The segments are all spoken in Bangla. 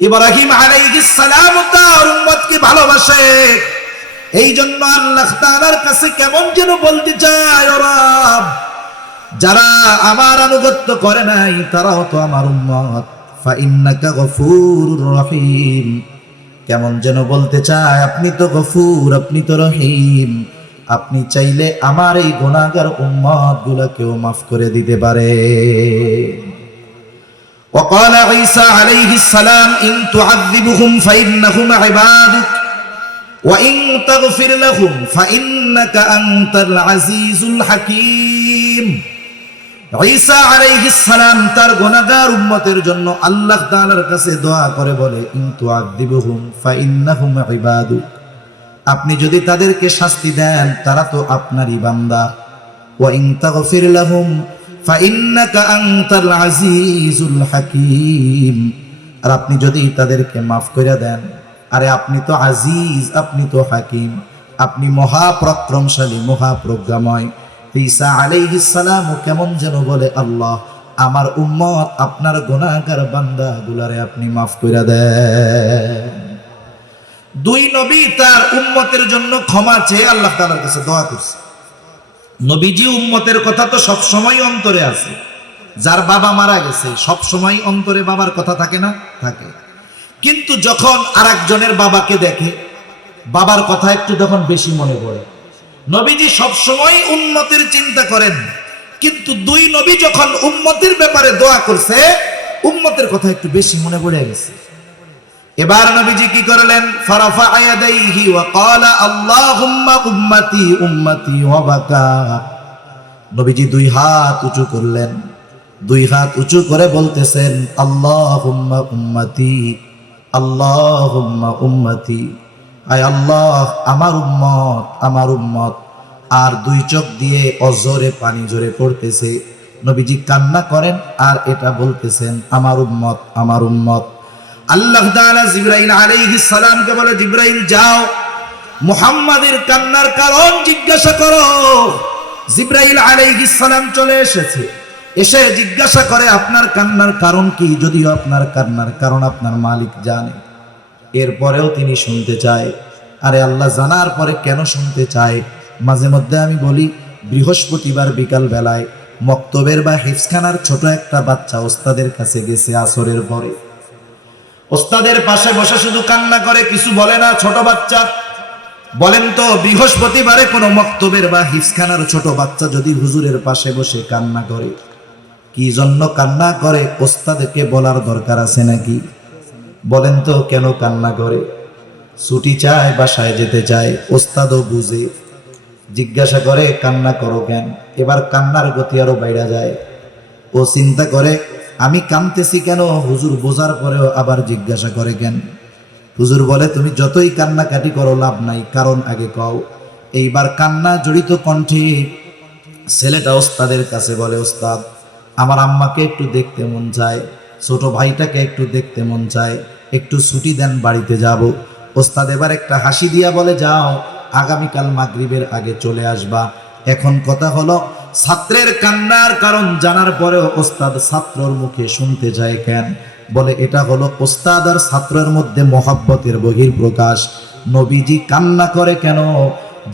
ইব্রাহিম আলাইহিস সালাম তার উম্মতকে ভালোবাসে, এই জন্য আল্লাহ তাআলার কাছে কেমন যেন বলতে চায়, ও রব, যারা আমার আনুগত্য করে নাই তারাও তো আমার উম্মত, ফা ইন্নাকা গফুরুর রহিম। কেমন যেন বলতে চায়, আপনি তো গফুর, আপনি তো রহিম, আপনি চাইলে আমার এই গুনাহগার উম্মত গুলাকেও মাফ করে দিতে পারে। وقال عيسى عليه السلام إن تعذبهم فإنهم عبادك وإن تغفر لهم فإنك أنت العزيز الحكيم। ঈসা আলাইহিস সালাম তার গুনাহগার উম্মতের জন্য আল্লাহ তাআলার কাছে দোয়া করে বলে, ইন তুআযিবুহুম ফাইন্নাহুম ইবাদুক, আপনি যদি তাদেরকে শাস্তি দেন তারা তো আপনারই বান্দা, ওয়া ইন তাগফির লাহুম ফাইন্নাকা আনতাল আজিজুল হাকীম, আর আপনি যদি তাদেরকে মাফ করে দেন, আরে আপনি তো আজিজ, আপনি তো হাকিম, আপনি মহাপরাক্রমশালী, মহাপ্রজ্ঞাময়। ঈসা আলাইহিস সালাম কেমন যেন বলে, আল্লাহ, আমার উম্মত আপনার গুনাহগার বান্দাগুলারে আপনি মাফ করে দেন। দুই নবী তার উম্মতের জন্য ক্ষমা চেয়ে আল্লাহ তাআলার কাছে দোয়া করছে। নবীজি উম্মতের কথা তো সব সময় অন্তরে আছে। যার বাবা মারা গেছে সব সময় অন্তরে বাবার কথা থাকে না? থাকে। কিন্তু যখন আরেকজনের বাবাকে দেখে বাবার কথা একটু তখন বেশি মনে পড়ে। নবীজি সব সময় উম্মতের চিন্তা করেন, কিন্তু দুই নবী যখন উম্মতের ব্যাপারে দোয়া করছে উম্মতের কথা একটু বেশি মনে পড়ে গেছে। এবার নবীজি কি করলেন? ফারাফা ইয়াদাইহি ওয়া ক্বালা আল্লাহুম্মা উম্মতি উম্মতি ওয়া বাকা। নবীজি দুই হাত উঁচু করলেন, দুই হাত উঁচু করে বলতেছেন, আল্লাহুম্মা উম্মতি আল্লাহুম্মা উম্মতি, আয় আল্লাহ আমার উম্মত আমার উম্মত। আর দুই চোখ দিয়ে অজরে পানি ঝরে পড়তেছে। নবীজি কান্না করেন আর এটা বলতেছেন, আমার উম্মত আমার উম্মত। আল্লাহ তাআলা জিবরাইল আলাইহিস সালামকে বলে, জিবরাইল যাও মুহাম্মাদের কান্নার কারণ জিজ্ঞাসা করো। জিবরাইল আলাইহিস সালাম চলে এসেছে, এসে জিজ্ঞাসা করে আপনার কান্নার কারণ কি? যদিও আপনার কান্নার কারণ আপনার মালিক জানে, এরপরেও তিনি শুনতে চায়। আরে আল্লাহ জানার পরে কেন শুনতে চায়? মাঝে মধ্যে আমি বলি, বৃহস্পতিবার বিকাল বেলায় মক্তবের বা হিফজখানার ছোট একটা বাচ্চা ওস্তাদের কাছে গেছে আসরের পরে, ওস্তাদের পাশে বসে শুধু কান্না করে, কিছু বলে না। ছোট বাচ্চা, বলেন তো বৃহস্পতিবারে কোনো মক্তবের বা হিফজখানার ছোট বাচ্চা যদি হুজুরের পাশে বসে কান্না করে, কি জন্য কান্না করে ওস্তাদকে বলার দরকার আছে নাকি? বলেন তো কেন কান্না করে? ছুটি চায়, বাসায় যেতে চায়, ওস্তাদও বুঝে, জিজ্ঞাসা করে কান্না করো কেন? এবার কান্নার গতি আরো বাইরে যায়। ও চিন্তা করে আমি কাঁদতেছি কেন? হুজুর বোঝার পরেও আবার জিজ্ঞাসা করে কেন? হুজুর বলে, তুমি যতই কান্নাকাটি করো লাভ নাই, কারণ আগে কও। এইবার কান্না জড়িত কণ্ঠে ছেলেটা ওস্তাদের কাছে বলে, ওস্তাদ, আমার আম্মাকে একটু দেখতে মন চায়, ছোট ভাইটাকে একটু দেখতে মন চায়, একটু ছুটি দেন, বাড়িতে যাব। ওস্তাদ এবার একটা হাসি দিয়া বলে, যাও, আগামীকাল মাগরিবের আগে চলে আসবা। এখন কথা হলো, ছাত্রের কান্নার কারণ জানার পরেও ওস্তাদ ছাত্রর মুখে শুনতে চায় কেন? বলে, এটা হলো ওস্তাদ আর ছাত্রের মধ্যে মহব্বতের বহিঃপ্রকাশ। নবীজি কান্না করে কেন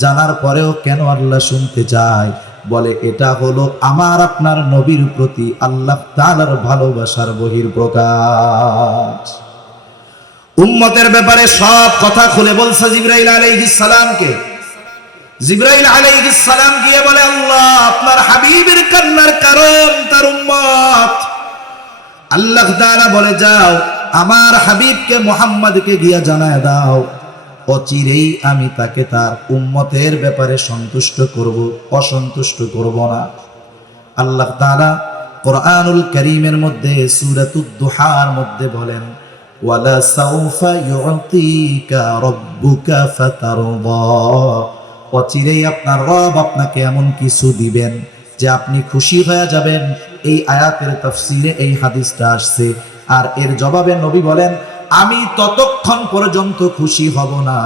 জানার পরেও কেন আল্লাহ শুনতে চায়? বলে, এটা হলো আমার আপনার নবীর প্রতি আল্লাহ তাআলার ভালোবাসার বহিঃপ্রকাশ। উম্মতের ব্যাপারে সব কথা খুলে বলছে জিবরাইল আলাইহিস সালামকে। জিবরাইল আলাইহিস সালাম গিয়ে বলে, আল্লাহ আপনার হাবিবের কান্নার কারণ তার উম্মত। আল্লাহ তাআলা বলে, যাও আমার হাবিবকে মুহাম্মদকে গিয়া জানায় দাও, অচিরেই আমি তাকে তার উম্মতের ব্যাপারে সন্তুষ্ট করব, অসন্তুষ্ট করব না। আল্লাহ তাআলা কোরআনুল কারীমের মধ্যে সূরাতুদ দুহার মধ্যে বলেন, ওয়ালা সাউফা ইউতিকা রাব্বুকা ফাতারদা, অচিরেই আপনার রব আপনাকে এমন কিছু দিবেন যে আপনি খুশি হয়ে যাবেন। এই আয়াতের তাফসিরে এই হাদিসটা আসছে। আর এর জবাবে নবী বলেন, আমি ততক্ষণ পর্যন্ত খুশি হব না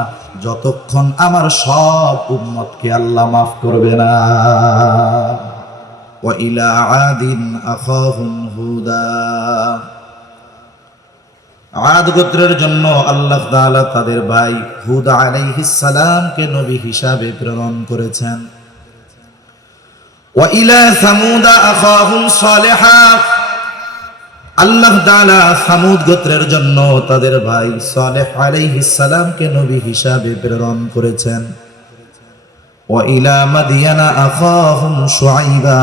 যতক্ষণ আমার সব উম্মতকে আল্লাহ মাফ করবে না। ওয়া ইলা আদিন আখাহুম হুদা, আদ গোত্রের জন্য আল্লাহ তাআলা তাদের ভাই হুদ আলাইহিস সালামকে নবী হিসাবে প্রেরণ করেছেন। ওয়া ইলা সামুদ আখাহুম সালিহা, আল্লাহ তাআলা সামুদ গোত্রের জন্য তাদের ভাই সালেহ আলাইহিস সালামকে নবী হিসাবে প্রেরণ করেছেন। ওয়া ইলা মাদিয়ানা আখাহুম শুআইবা,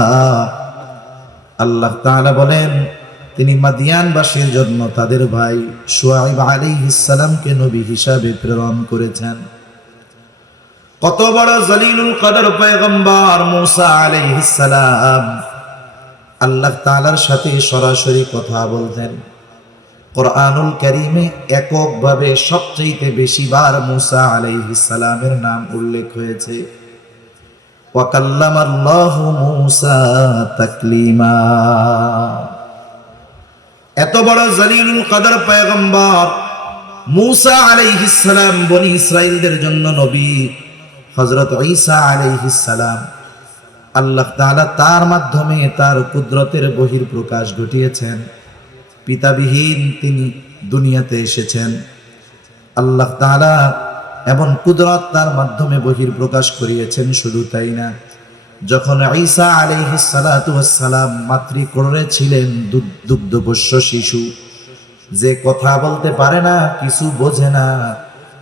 আল্লাহ তাআলা বলেন তিনি মাদিয়ানবাসীর জন্য তাদের ভাই শুআইব আলাইহিস সালামকে নবী হিসাবে প্রেরণ করেছেন। কত বড় জলিলুল কদর পয়গম্বর মুসা আলাইহিস সালাম আল্লাহ তাআলার সাথে সরাসরি কথা বলতেন। কোরআনুল কারীমে এককভাবে সবচেয়ে বেশি বার মুসা আলাইহিস সালামের নাম উল্লেখ হয়েছে। ওয়া কাল্লামাল্লাহু মুসা তাকলিমা। এত বড় জলিলুল কদর পয়গম্বর মুসা আলাইহিস সালাম বনি ইসরাইলদের জন্য নবী। হযরত ঈসা আলাইহিস সালাম আল্লাহ তাআলা তার মাধ্যমে তার কুদরতের বহিঃপ্রকাশ ঘটিয়েছেন। পিতাবিহীন তিনি দুনিয়াতে এসেছেন। আল্লাহ তাআলা এমন কুদরত তার মাধ্যমে বহিঃপ্রকাশ করিয়েছেন। শুধু তাই না, যখন ঈসা আলাইহিস সালাতু ওয়াস সালাম মাতৃকোলে ছিলেন, দুগ্ধপোষ্য শিশু, যে কথা বলতে পারে না, কিছু বোঝে না,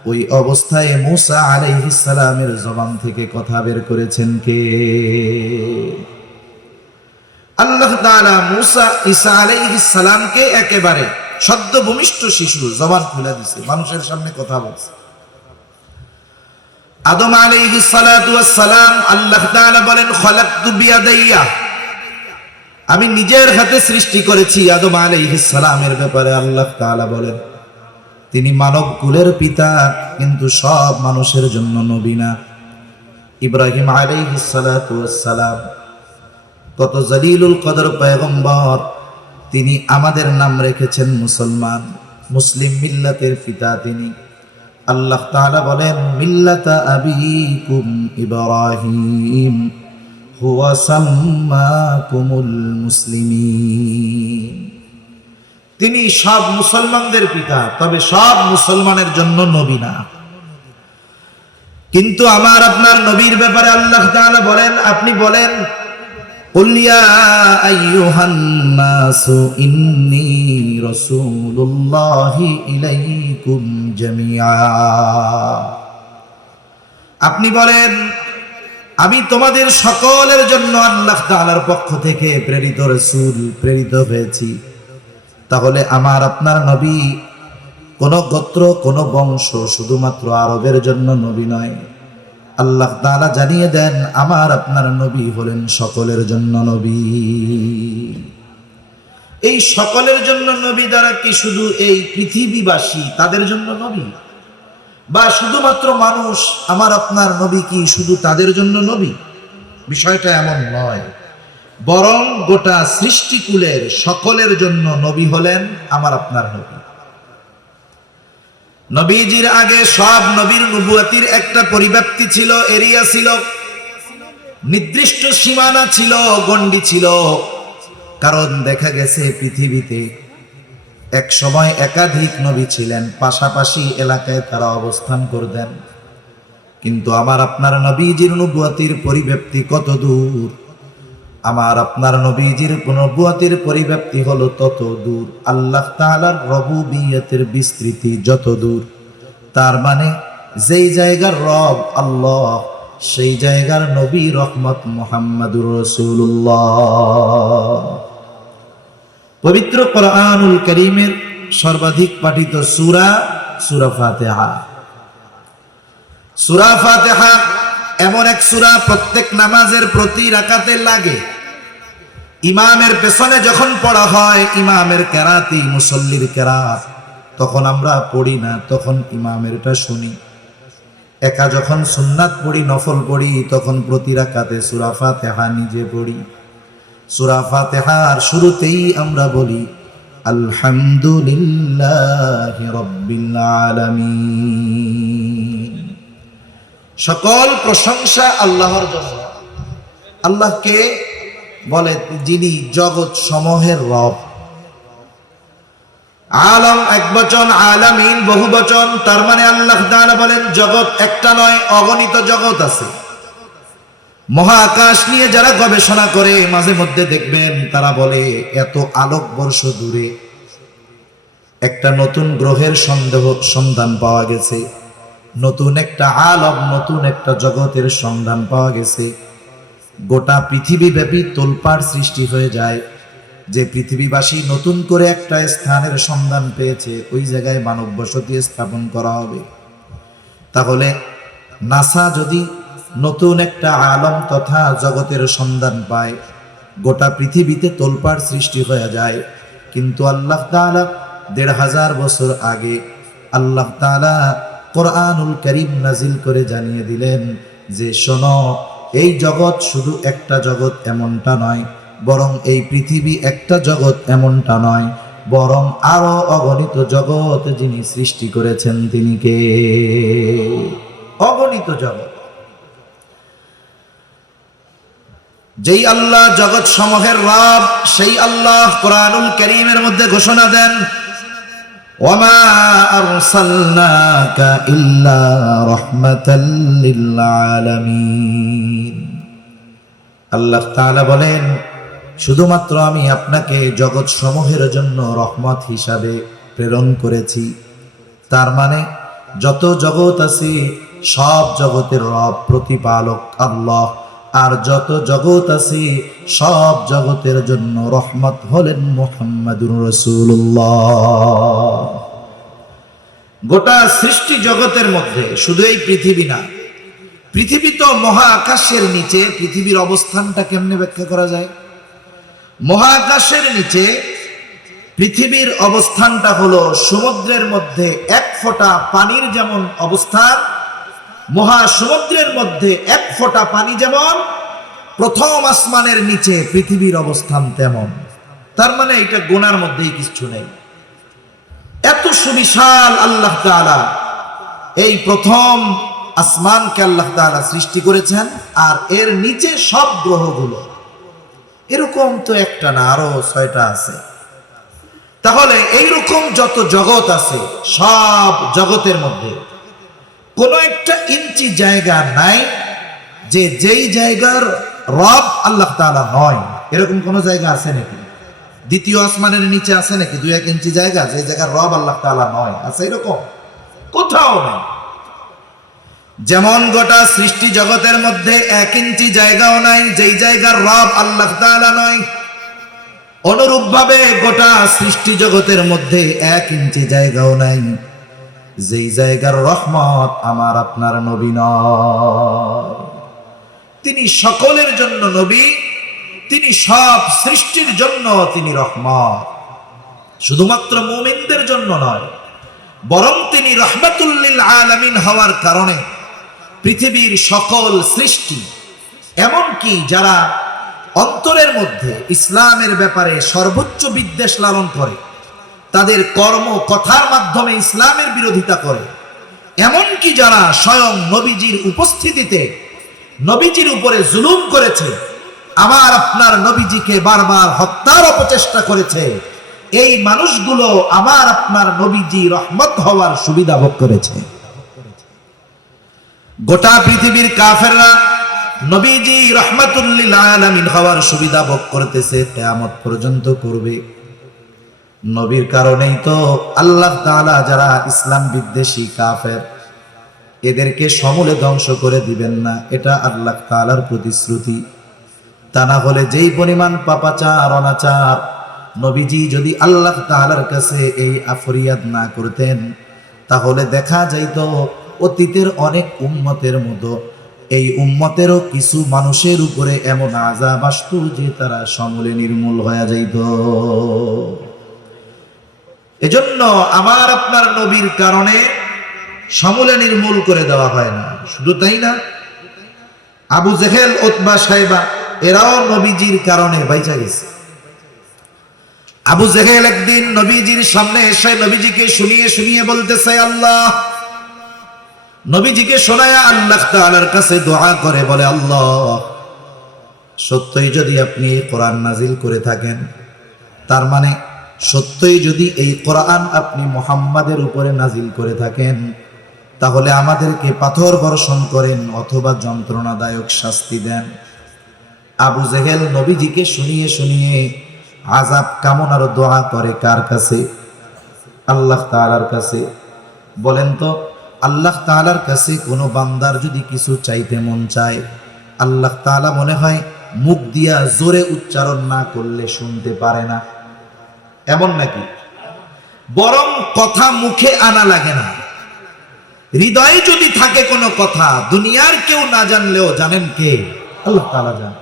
ওই অবস্থায় মুসা আলাইহিস সালামের জবান থেকে কথা বের করেছেন কে? আল্লাহ তাআলা মুসা ঈসা আলাইহিস সালামকে একেবারে সদ্য ভূমিষ্ঠ শিশু জবান খুলে দিয়েছে, মানুষের সামনে কথা বলছে। আদম আলাইহিস সালাতু ওয়াস সালাম আল্লাহ তাআলা বলেন খলাকতু বিয়াদাইয়া, আমি নিজের হাতে সৃষ্টি করেছি। আদম আলাইহিস সালামের ব্যাপারে আল্লাহ তাআলা বলেন তিনি মানব কুলের পিতা, কিন্তু সব মানুষের জন্য নবী না। ইব্রাহিম আলাইহিস সালাতু ওয়াস সালাম কত জলিলুল কদর পয়গম্বর, তিনি আমাদের নাম রেখেছেন মুসলমান, মুসলিম মিল্লাতের পিতা তিনি। আল্লাহ তাআলা বলেন মিল্লাতা আবিকুম ইব্রাহিম হুয়া সাম্মাকুমুল মুসলিমিন, তিনি সব মুসলমানদের পিতা, তবে সব মুসলমানের জন্য নবী না। কিন্তু আমার আপনার নবীর ব্যাপারে আল্লাহ তাআলা বলেন, আপনি বলেন কুল ইয়া আইয়ুহান নাসু ইন্নী রাসূলুল্লাহি ইলাইকুম জামিআ, আপনি বলেন আমি তোমাদের সকলের জন্য আল্লাহ তাআলার পক্ষ থেকে প্রেরিত রাসূল, প্রেরিত হয়েছি। তাহলে আমার আপনার নবী কোন গোত্র, কোন বংশ, শুধুমাত্র আরবের জন্য নবী নয়। আল্লাহ তাআলা জানিয়ে দেন আমার আপনার নবী হলেন সকলের জন্য নবী। এই সকলের জন্য নবী দ্বারা কি শুধু এই পৃথিবীবাসী তাদের জন্য নবী, বা শুধুমাত্র মানুষ আমার আপনার নবী কি শুধু তাদের জন্য নবী? বিষয়টা এমন নয়, বরং গোটা সৃষ্টিকুলের সকলের জন্য নবী হলেন আমার আপনার নবী। নবীজির আগে সব নবীর নবুয়তির একটা পরিব্যাপ্তি ছিল, এরিয়া ছিল, নির্দিষ্ট সীমানা ছিল, গণ্ডি ছিল। কারণ দেখা গেছে পৃথিবীতে এক সময় একাধিক নবী ছিলেন, পাশাপাশি এলাকায় তারা অবস্থান করতেন। কিন্তু আমার আপনার নবীজির নবুয়তির পরিব্যাপ্তি কত দূর, আমার আপনার নবীজির নবুয়তির পরিব্যাপ্তি হলো তত দূর। আল্লাহ তাআলার রবুবিয়তের বিস্তৃতি যত দূর, তার মানে যেই জায়গার রব আল্লাহ, সেই জায়গার নবী রহমত মুহাম্মাদুর রাসূলুল্লাহ। পবিত্র কোরআনুল কারীমের সর্বাধিক পাঠিত সূরা সূরা ফাতিহা। সূরা ফাতিহা এমন এক সূরা প্রত্যেক নামাজের প্রতি রাকাতে লাগে। ইমামের পেছনে যখন পড়া হয়, ইমামের কেরাতি, মুসল্লির কেরাত, তখন আমরা পড়ি না, তখন ইমামেরটা শুনি। একা যখন সুন্নাত পড়ি, নফল পড়ি, তখন প্রতি রাকাতে সূরা ফাতিহা নিজে পড়ি। সূরা ফাতিহার শুরুতেই আমরা বলি আলহামদুলিল্লাহি রাব্বিল আলামিন, সকল প্রশংসা আল্লাহর জন্য। আল্লাহকে বলে যিনি জগৎ সমূহের রব। আলম এক বচন, আলামিন বহু বচন। তার মানে আল্লাহ তাআলা বলেন জগৎ একটা নয়, অগণিত জগৎ আছে। মহাকাশ নিয়ে যারা গবেষণা করে মাঝে মধ্যে দেখবেন তারা বলে এত আলোকবর্ষ দূরে একটা নতুন গ্রহের সন্ধান পাওয়া গেছে, নতুন একটা আলম, নতুন একটা জগতের সন্ধান পাওয়া গেছে। গোটা পৃথিবীব্যাপী তোলপাড় সৃষ্টি হয়ে যায় যে পৃথিবীবাসী নতুন করে একটা স্থানের সন্ধান পেয়েছে, ওই জায়গায় মানব বসতি স্থাপন করা হবে। তাহলে নাসা যদি নতুন একটা আলম তথা জগতের সন্ধান পায়, গোটা পৃথিবীতে তোলপাড় সৃষ্টি হয়ে যায়। কিন্তু আল্লাহ তাআলা ১৫০০ বছর আগে আল্লাহ তাআলা কোরআনুল কারীম নাজিল করে জানিয়ে দিলেন যে শোনো, এই জগৎ শুধু একটা জগৎ এমনটা নয়, বরং এই পৃথিবী একটা জগৎ এমনটা নয়, বরং আরো অগণিত জগৎ যিনি সৃষ্টি করেছেন তিনি কে? অগণিত জগৎ। যেই আল্লাহ জগৎ সমূহের রব, সেই আল্লাহ কোরআনুল কারীমের মধ্যে ঘোষণা দেন, ওয়ামা আরসালনাকা ইল্লা রাহমাতাল লিল আলামিন। আল্লাহ তাআলা বলেন শুধুমাত্র আমি আপনাকে জগৎ সমূহের জন্য রহমত হিসাবে প্রেরণ করেছি। তার মানে যত জগৎ আছে সব জগতের রব প্রতিপালক আল্লাহ, আর যত জগৎ আছে সব জগতের জন্য রহমত হলেন মুহাম্মাদুর রাসূলুল্লাহ। গোটা সৃষ্টি জগতের মধ্যে শুধু এই পৃথিবী না, পৃথিবী তো মহাকাশের নিচে। পৃথিবীর অবস্থানটা কেমনে ব্যাখ্যা করা যায়? মহাকাশের নিচে পৃথিবীর অবস্থানটা হলো সমুদ্রের মধ্যে এক ফোঁটা পানির যেমন অবস্থান, মহাসমুদ্রের মধ্যে এক ফোঁটা পানি যেমন, প্রথম আসমানের নিচে পৃথিবীর অবস্থান তেমন। তার মানে এটা গোনার মধ্যেই কিছু নেই। এত সুবিশাল আল্লাহ তাআলা এই প্রথম আসমানকে আল্লাহ তাআলা সৃষ্টি করেছেন, আর এর নিচে সব গ্রহগুলো। এরকম তো একটা না, আরো ৬টা আছে। তাহলে এইরকম যত জগৎ আছে সব জগতের মধ্যে কোনো একটা ইঞ্চি জায়গা নাই যে যেই জায়গার রব আল্লাহ তাআলা নয়। এরকম কোন জায়গা আছে নাকি? দ্বিতীয় আসমানের নিচে আছে নাকি ২-১ ইঞ্চি জায়গা যে জায়গার রব আল্লাহ তাআলা নয়? আছে এরকম? কোথাও নেই। যেমন গোটা সৃষ্টি জগতের মধ্যে ১ ইঞ্চি জায়গাও নাই যেই জায়গার রব আল্লাহ তাআলা নয়, অনুরূপভাবে গোটা সৃষ্টি জগতের মধ্যে ১ ইঞ্চি জায়গাও নাই যেই জায়গার রহমত আমার আপনার নবী নয়। তিনি সকলের জন্য নবী, তিনি সব সৃষ্টির জন্য তিনি রহমত। শুধুমাত্র মুমিনদের জন্য নয়, বরং তিনি রহমাতুল লিল আলামিন হওয়ার কারণে পৃথিবীর সকল সৃষ্টি, এমনকি যারা অন্তরের মধ্যে ইসলামের ব্যাপারে সর্বোচ্চ বিদ্বেষ লালন করে, তাদের কর্ম কথার মাধ্যমে ইসলামের বিরোধিতা করে, এমনকি যারা স্বয়ং নবীজির উপস্থিতিতে নবীজির উপরে জুলুম করেছে, আমার আপনার নবীজিকে বারবার হত্যার অপচেষ্টা করেছে, এই মানুষগুলো আমার আপনার নবীজি রহমত হওয়ার সুবিধা ভোগ করেছে। গোটা পৃথিবীর কাফেররা নবীজি রহমাতুল লিল আলামিন হওয়ার সুবিধা ভোগ করতেছে, কিয়ামত পর্যন্ত করবে। নবীর কারণেই তো আল্লাহ তাআলা যারা ইসলাম বিদ্বেষী কাফের, এদেরকে সমূলে ধ্বংস করে দিবেন না, এটা আল্লাহ তাআলার প্রতিশ্রুতি। তা না হলে যেই পরিমাণ পাপাচার অনাচার, নবীজি যদি আল্লাহ তাআলার কাছে এই ফরিয়াদ না করতেন, তাহলে দেখা যাইত অতীতের অনেক উম্মতের মতো এই উম্মতেরও কিছু মানুষের উপরে এমন আযাব আসতো যে তারা সমূলে নির্মূল হয়ে যাইত। এজন্য আমার আপনার নবীর কারণে সমূলে নির্মূল করে দেওয়া হয় না। শুধু তাই না, আবু জেহেল, উতবা, শাইবা এরাও নবীজির কারণে বাইচা গেছে। আবু জেহেল একদিন নবীজির সামনে এসে নবীজিকে শুনিয়ে শুনিয়ে বলতেছে, আল্লাহ, নবীজিকে শোনায়া আল্লাহ তাআলার কাছে দোয়া করে বলে, আল্লাহ, সত্যই যদি আপনি কোরআন নাজিল করে থাকেন, তার মানে সত্যই যদি এই কোরআন আপনি মুহাম্মাদের উপরে নাজিল করে থাকেন, তাহলে আমাদেরকে পাথর বর্ষণ করেন অথবা যন্ত্রণাদায়ক শাস্তি দেন। আবু জেহেল নবীজিকে শুনিয়ে শুনিয়ে আযাব কামনার দোয়া করে কার কাছে? আল্লাহ তাআলার কাছে। বলেন তো, আল্লাহ তাআলার কাছে কোনো বান্দার যদি কিছু চাইতে মন চায়, আল্লাহ তাআলা মনে হয় মুখ দিয়া জোরে উচ্চারণ না করলে শুনতে পারে না, এমন নাকি? বরং কথা মুখে আনা লাগে না, হৃদয়ে যদি থাকে কোনো কথা, দুনিয়ার কেউ না জানলেও জানেন কে? আল্লাহ তাআলা জানেন।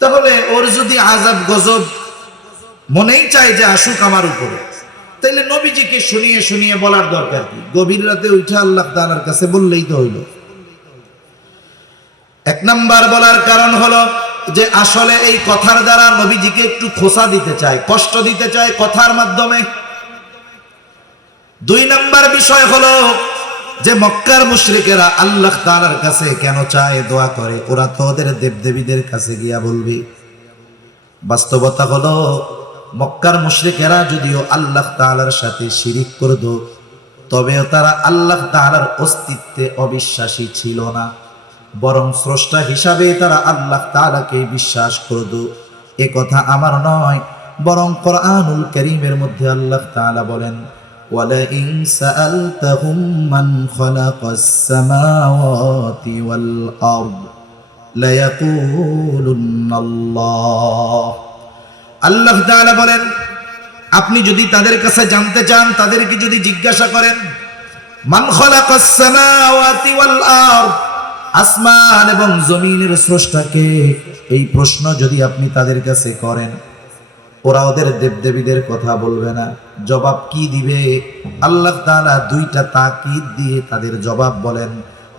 তাহলে ওর যদি আযাব গজব মনেই চায় যে আসুক আমার উপরে, তাইলে নবীজিকে শুনিয়ে শুনিয়ে বলার দরকার কি? গভীর রাতে উঠে আল্লাহ তাআলার কাছে বললেই তো হইল। এক নাম্বার বলার কারণ হলো যে আসলে এই কথার দ্বারা নবীজিকে একটু খোঁচা দিতে চায়, কষ্ট দিতে চায় কথার মাধ্যমে। দুই নাম্বার বিষয় হলো যে মক্কার মুশরিকেরা আল্লাহ তাআলার কাছে কেন চায়, দোয়া করে? ওরা তো ওদের দেবদেবীদের কাছে গিয়া বলবে। বাস্তবতা হলো মক্কার মুশরিকেরা যদিও আল্লাহ তাআলার সাথে শিরিক করত, তবেও তারা আল্লাহ তাআলার অস্তিত্বে অবিশ্বাসী ছিল না, বরং স্রষ্টা হিসাবে তারা আল্লাহ তাআলাকে বিশ্বাস করত। এ কথা আমার নয়, বরং কোরআনুল কারীমের মধ্যে আল্লাহ তাআলা বলেন, ওয়ালাইন সাআলতাহুম মান খালাকাস সামাওয়াতি ওয়াল আরদ লায়াকুলুন্নাল্লাহ। আল্লাহ তাআলা বলেন, আপনি যদি তাদের কাছে জানতে চান, তাদেরকে যদি জিজ্ঞাসা করেন মান খালাকাস সামাওয়াতি ওয়াল আরদ, আসমান এবং জমিনের স্রষ্টাকে, এই প্রশ্ন যদি আপনি তাদের কাছে করেন, ওরা ওদের দেবদেবীদের কথা বলবে না। জবাব কি দিবে? আল্লাহ তাআলা দুইটা তাকিদ দিয়ে তাদের জবাব বলেন।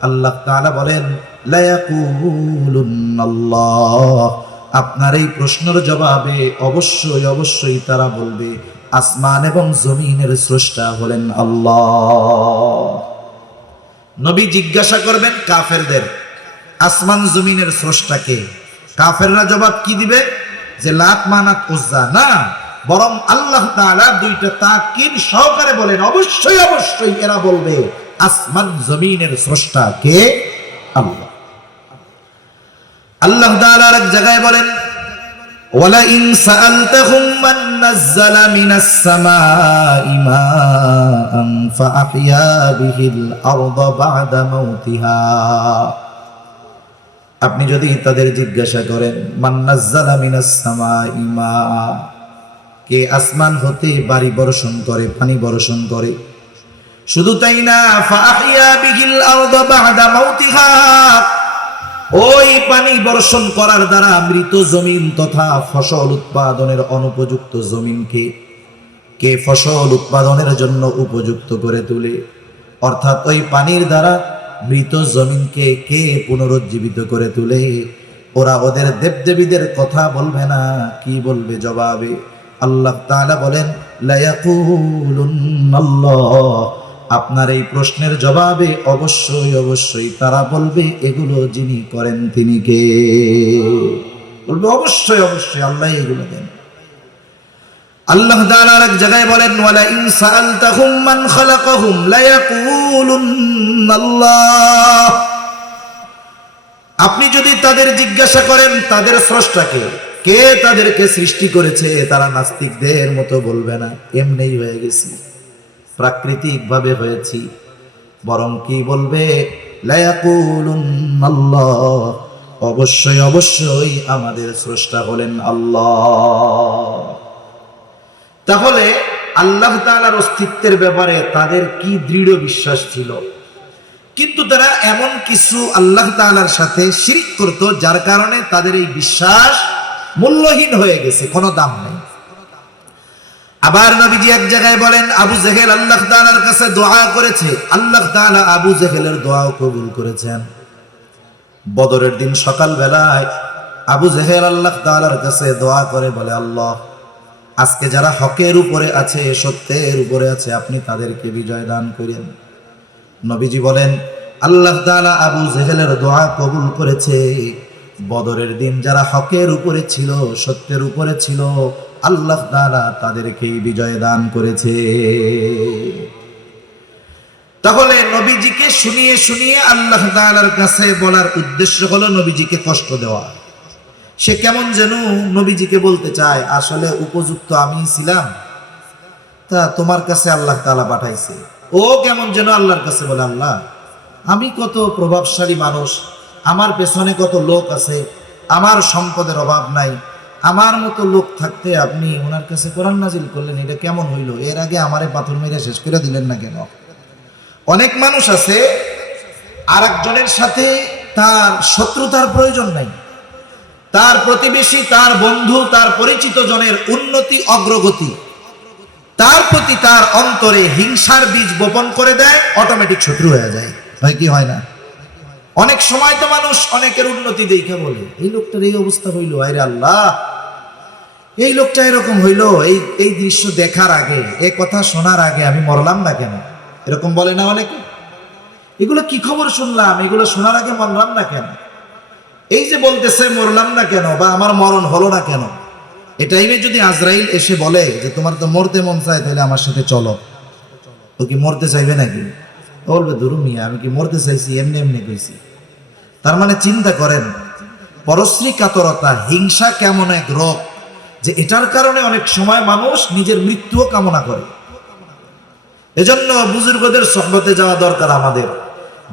আল্লাহ তাআলা বলেন, লায়াকুলুন্নাল্লাহ, আপনার এই প্রশ্নের জবাবে অবশ্যই অবশ্যই তারা বলবে আসমান এবং জমিনের স্রষ্টা হলেন আল্লাহ। নবী জিজ্ঞাসা করবেন কাফেরদের, আসমান জমিনের স্রষ্টাকে। কাফেররা জবাব কি দিবে? যে লাত মানাত উজ্জা না, বরং আল্লাহ তাআলা দুইটা তাকিদ সহকারে বলেন অবশ্যই অবশ্যই এরা বলবে আসমান জমিনের স্রষ্টা কে? আল্লাহ। আল্লাহ তাআলা এক জায়গায় বলেন, ওয়ালাইন সাআলতাহুম মান নাযালা মিনাস সামাই মাআন ফাআহইয়া বিহিল আরদা বা'দা মাউতিহা। আপনি যদি তাদের জিজ্ঞাসা করেন মান নাযালা মিনাস সামাই মা, কে আসমান হতে বাড়ি বর্ষণ করে, পানি বর্ষণ করে? শুধু তাই না, ফাআহইয়া বিহিল আরদা বা'দা মাউতিহা, ওই পানি বর্ষণ করার দ্বারা মৃত জমিন তথা ফসল উৎপাদনের অনুপযুক্ত জমিনকে কে ফসল উৎপাদনের জন্য উপযুক্ত করে তোলে? অর্থাৎ ওই পানির দ্বারা মৃত জমিনকে কে পুনরুজ্জীবিত করে তোলে? ওরা ওদের দেবদেবীদের কথা বলবে না, কি বলবে জবাবে? আল্লাহ তাআলা বলেন, লায়াকুলুন্নাল্লাহ, আপনার এই প্রশ্নের জবাবে অবশ্যই অবশ্যই তারা বলবে এগুলো যিনি করেন তিনি কে? বলবে অবশ্যই অবশ্যই আল্লাহ এগুলো দেন। আল্লাহ তাআলা এক জায়গায় বলেন, ওয়ালাইন সাআলতাহুম মান খালাকাহুম লায়াকুলুন্নাল্লাহ, আপনি যদি তাদের জিজ্ঞাসা করেন তাদের স্রষ্টাকে, কে তাদেরকে সৃষ্টি করেছে, তারা নাস্তিকদের মতো বলবে না এমনিই হয়ে গেছি, প্রাকৃতিক ভাবে হয়েছি, বরং কি বলবে? লায়াকুলুন্নাল্লাহ, অবশ্যই অবশ্যই আমাদের স্রষ্টা হলেন আল্লাহ। তাহলে আল্লাহ তাআলার অস্তিত্বের ব্যাপারে তাদের কি দৃঢ় বিশ্বাস ছিল, কিন্তু তারা এমন কিছু আল্লাহ তাআলার সাথে শিরক করত যার কারণে তাদের এই বিশ্বাস মূল্যহীন হয়ে গেছে, কোনো দাম নেই। আবার নবীজি এক জায়গায় বলেন, আবু জেহেল আল্লাহ তাআলার কাছে দোয়া করেছে, আল্লাহ তাআলা আবু জেহেলের দোয়াও কবুল করেছেন। বদরের দিন সকাল বেলায় আবু জেহেল আল্লাহ তাআলার কাছে দোয়া করে বলে, আল্লাহ, আজকে যারা হকের উপরে আছে, সত্যের উপরে আছে, আপনি তাদেরকে বিজয় দান করেন। নবীজি বলেন, আল্লাহ তাআলা আবু জেহেলের দোয়া কবুল করেছে। বদরের দিন যারা হকের উপরে ছিল, সত্যের উপরে ছিল, আল্লাহ তাআলা তাদেরকে বিজয় দান করেছে। তাহলে নবীজিকে শুনিয়ে শুনিয়ে আল্লাহ তাআলার কাছে বলার উদ্দেশ্য হলো নবীজিকে কষ্ট দেওয়া। সে কেমন যেন নবীজিকে বলতে চায়, আসলে উপযুক্ত আমি ছিলাম, তা তোমার কাছে আল্লাহ তাআলা পাঠাইছে। ও কেমন যেন আল্লাহর কাছে বলে, আল্লাহ আমি কত প্রভাবশালী মানুষ, আমার পেছনে কত লোক আছে, আমার সম্পদের অভাব নাই, আমার মতো লোক থাকতে আপনি ওনার কাছে কোরআন নাজিল করলেন, এটা কেমন হইল? এর আগে আমারে পাথর মেরে শেষ করে দিলেন না কেন? অনেক মানুষ আছে আর একজনের সাথে তার শত্রুতার প্রয়োজন নাই, তার প্রতিবেশী, তার বন্ধু, তার পরিচিত জনের উন্নতি অগ্রগতি, তার প্রতি তার অন্তরে হিংসার বীজ বপন করে দেয়, অটোমেটিক শত্রু হয়ে যায়। হয় কি হয় না? অনেক সময় তো মানুষ অনেকের উন্নতি দেখে বলে, এই লোকটার এই অবস্থা হইল, আরে আল্লাহ এই লোকটা এরকম হইল, এই দৃশ্য দেখার আগে, এই কথা শোনার আগে আমি মরলাম না কেন? এরকম বলে না অনেকে? এগুলো কি খবর শুনলাম, এগুলো শোনার আগে মরলাম না কেন? এই যে বলতেছে মরলাম না কেন বা আমার মরণ হলো না কেন, এটাই যদি আজরাইল এসে বলে যে তোমার তো মরতে মন চায়, তাহলে আমার সাথে চলো, ও কি মরতে চাইবে নাকি? ও বলবে, ধরু মিয়া, আমি কি মরতে চাইছি? এমনি এমনি কইছি। তার মানে চিন্তা করেন, পরশ্রী কাতরতা, হিংসা কেমন এক রোগ, যে এটার কারণে অনেক সময় মানুষ নিজের মৃত্যুও কামনা করে। এজন্য বুজুর্গদের সোহবতে যাওয়া দরকার আমাদের,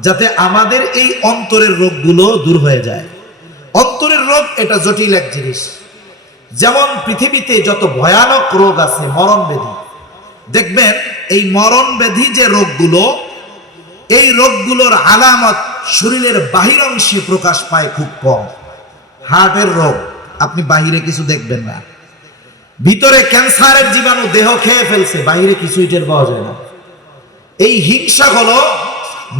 যাতে আমাদের এই অন্তরের রোগগুলো দূর হয়ে যায়। অন্তরের রোগ এটা জটিল এক জিনিস। যেমন পৃথিবীতে যত ভয়ানক রোগ আছে, মরণ ব্যাধি, দেখবেন এই মরণ ব্যাধি যে রোগগুলো, এই রোগগুলোর আলামত শরীরের বাহির অংশে প্রকাশ পায় খুব কম। হার্টের রোগ আপনি বাহিরে কিছু দেখবেন না, ভিতরে ক্যান্সারের জীবাণু দেহ খেয়ে ফেলছে, বাহিরে কিছুই টের পাওয়া যায় না। এই হিংসা হলো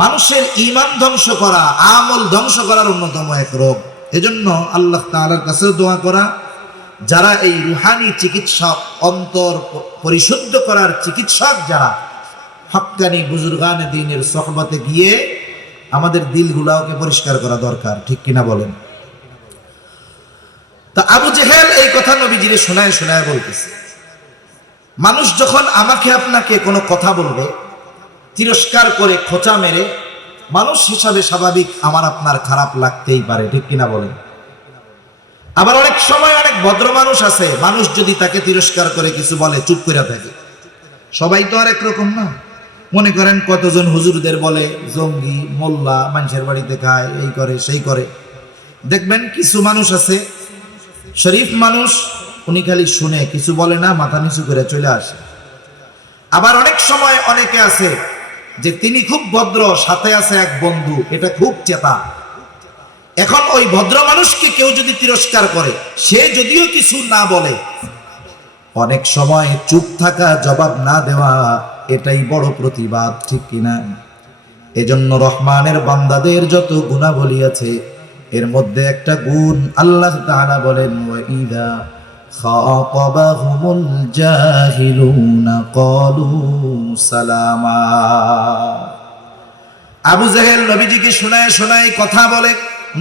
মানুষের ঈমান ধ্বংস করা, আমল ধ্বংস করার অন্যতম এক রোগ। এজন্য আল্লাহ তাআলার কাছে দোয়া করা, যারা এই রুহানি চিকিৎসক, অন্তর পরিশুদ্ধ করার চিকিৎসক, যারা হক্কানি বুজুর্গানে দ্বীনের সোহবতে গিয়ে আমাদের দিলগুলাকে পরিষ্কার করা দরকার, ঠিক কিনা বলেন? তা আবু জেহেল এই কথা নবীজিরে শোনায় শোনায় বলতেছে, মানুষ যখন আমাকে আপনাকে কোনো কথা বলবে, তিরস্কার করে খোঁচা মেরে, মানুষ হিসাবে স্বাভাবিক আমার আপনার খারাপ লাগতেই পারে, ঠিক কিনা বলেন? আবার অনেক সময় অনেক ভদ্র মানুষ আছে, মানুষ যদি তাকে তিরস্কার করে কিছু বলে চুপ করে থাকে। সবাই তো আর একরকম না। মনে করেন কতজন হুজুরদের বলে জঙ্গি, মোল্লা, মানুষের বাড়িতে খায়, এই করে সেই করে। দেখবেন কিছু মানুষ আছে শরীফ মানুষ, উনি খালি শুনে, কিছু বলে না, মাথা নিচু করে চলে আসে। আবার অনেক সময় অনেকে আছে যে তিনি খুব ভদ্র, সাথে আছে এক বন্ধু, এটা খুব চেতা। এখন ওই ভদ্র মানুষকে কেউ যদি তিরস্কার করে, সে যদিও কিছু না বলে, অনেক সময় চুপ থাকা, জবাব না দেওয়া, এটাই বড় প্রতিবাদ, ঠিক কিনা? এজন্য রহমানের বান্দাদের যত গুণাবলী আছে, এর মধ্যে একটা গুণ আল্লাহ তাআলা বলেন, ওয়াইদা খাতাবাহুমুল জাহিলুনা ক্বালু সালামা। আবু জেহেল নবীজিকে শোনায় শোনায় কথা বলে,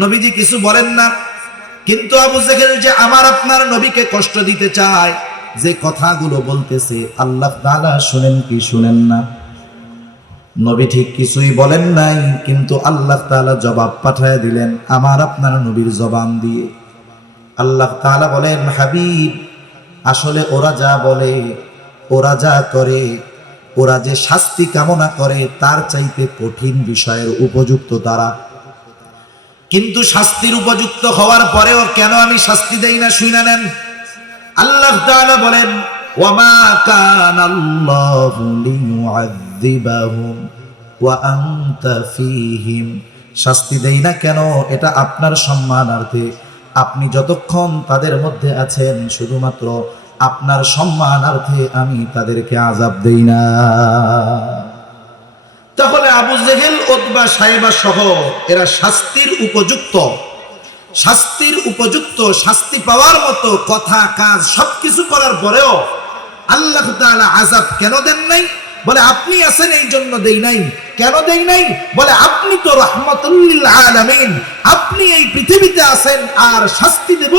নবীজি কিছু বলেন না। কিন্তু আবু জেহেল যে আমার আপনার নবীকে কষ্ট দিতে চায়, যে কথাগুলো বলতেছে, আল্লাহ তাআলা শুনেন কি শুনেন না? নবী ঠিক কিছুই বলেন নাই, কিন্তু আল্লাহ তাআলা জবাব পাঠায় দিলেন আমার আপনার নবীর জবান দিয়ে। আল্লাহ তাআলা বলেন, হাবিব, আসলে ওরা যা বলে, ওরা যা করে, ওরা যে শাস্তি কামনা করে, তার চাইতে কঠিন বিষয়ের উপযুক্ত তারা। কিন্তু শাস্তির উপযুক্ত হওয়ার পরেও কেন আমি শাস্তি দেই না, শুনে নেন। আল্লাহ তাআলা বলেন, ওয়ামা কানাল্লাহু লিয়ুআযযিবাহুম ওয়া আনতা ফীহিম। শাস্তি দেই না কেন? এটা আপনার সম্মানার্থে। আপনি যতক্ষণ তাদের মধ্যে আছেন, শুধুমাত্র আপনার সম্মানার্থে আমি তাদেরকে আযাব দেই না। তাহলে আবু জেহেল, উতবা, সাইবা সহ এরা শাস্তির উপযুক্ত, শাস্তির উপযুক্ত, শাস্তি পাওয়ার মতো কথা কাজ সবকিছু করার পরেও আল্লাহ তাআলা আযাব কেন দেন নাই? বলে আপনি আছেন এই জন্য দেই নাই। কেন দেই নাই? বলে আপনি তো রাহমাতুল লিল আলামিন, আপনি এই পৃথিবীতে আছেন আর শাস্তি দেব,